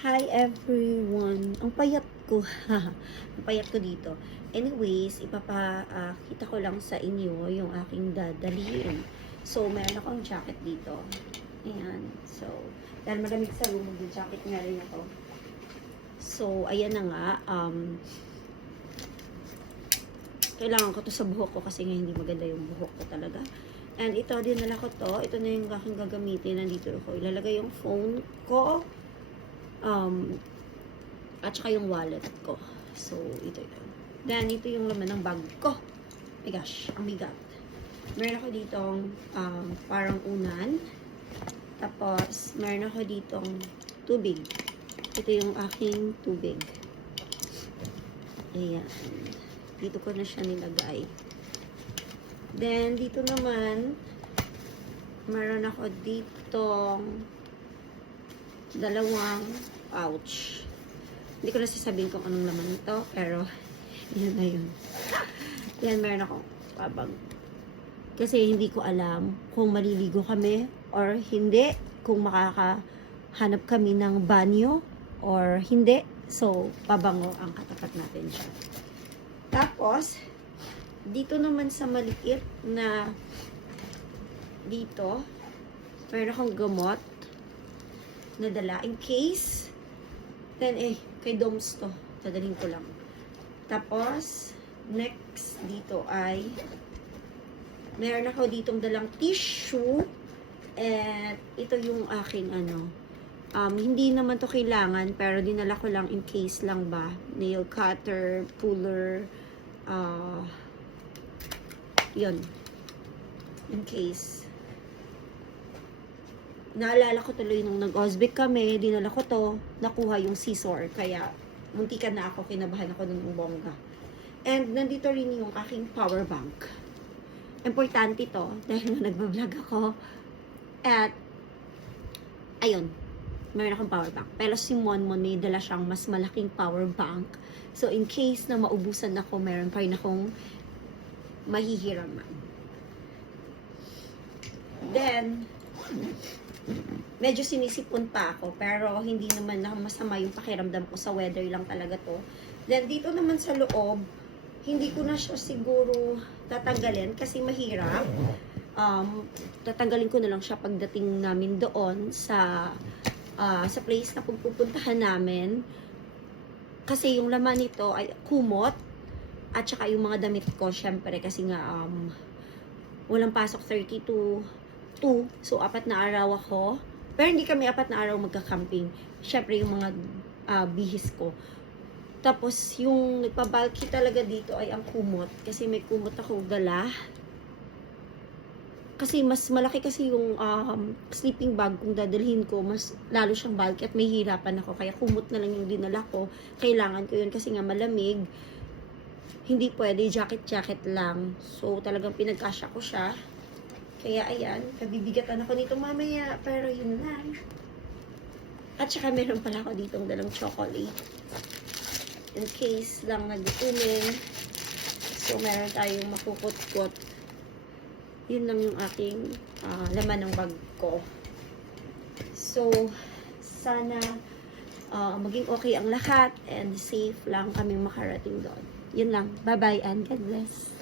Hi everyone! Ang payat ko. Ang payat ko dito. Anyways, ipapakita ko lang sa inyo yung aking dadalhin. So, meron akong jacket dito. Ayan. So, dahil malamig sa room, yung jacket nga rin ako. So, ayan na nga. Kailangan ko to sa buhok ko kasi nga hindi maganda yung buhok ko talaga. And ito, dinala ko to. Ito na yung aking gagamitin. Nandito ako. Ilalagay yung phone ko. At saka yung wallet ko. So, ito. Then, ito yung laman ng bag ko. Oh my gosh, ang bigat. Meron ako ditong parang unan. Tapos, meron ako ditong tubig. Ito yung aking tubig. Ayan. Dito ko na siya nilagay. Then, dito naman, meron ako ditong dalawang pouch. Hindi ko na sasabihin kung anong laman ito, pero yun na yun. Yan, meron akong pabag. Kasi hindi ko alam kung maliligo kami or hindi, kung makakahanap kami ng banyo or hindi. So, pabango ang katapat natin siya. Tapos, dito naman sa maliit na dito, meron akong gamot na dala in case. Then, kay Doms to. Dadalhin ko lang. Tapos, next dito ay meron ako ditong dalang tissue. And ito yung aking hindi naman to kailangan, pero dinala ko lang in case lang ba. Nail cutter, puller, yun. In case. Naalala ko tuloy nung nag-Osbeck kami, dinala ko to, nakuha yung scissor, kaya muntikan na ako, kinabahan ako ng bongga. And nandito rin yung aking power bank. Importante to, dahil nagbablog ako. At, ayun, meron akong power bank. Pero si Monmon may dala siyang mas malaking power bank. So, in case na maubusan ako, meron pa rin akong mahihiraman. Then, medyo sinisipon pa ako, pero hindi naman na masama yung pakiramdam ko, sa weather lang talaga to. Then, dito naman sa loob, hindi ko na siya siguro tatanggalin kasi mahirap. Tatanggalin ko na lang siya pagdating namin doon sa place na pupuntahan namin. Kasi yung laman nito ay kumot at saka yung mga damit ko, syempre, kasi nga walang pasok 32 so 4 na araw ako, pero hindi kami 4 na araw magka-camping. Syempre yung mga bihis ko. Tapos yung nagpabalki talaga dito ay ang kumot, kasi may kumot ako dala. Kasi mas malaki kasi yung sleeping bag kung dadalhin ko, mas lalo siyang bulky at may hirapan ako, kaya kumot na lang yung dinala ko. Kailangan ko yun kasi nga malamig. Hindi pwede jacket lang. So talagang pinagkasya ko siya. Kaya ayan, kabibigatan ako nito mamaya, pero yun na. At saka meron pala ako ditong dalang chocolate. In case lang nag-uling. So meron tayong makukot-kot. Yun lang yung aking laman ng bag ko. So, sana maging okay ang lahat and safe lang kami makarating doon. Yun lang. Bye-bye and God bless.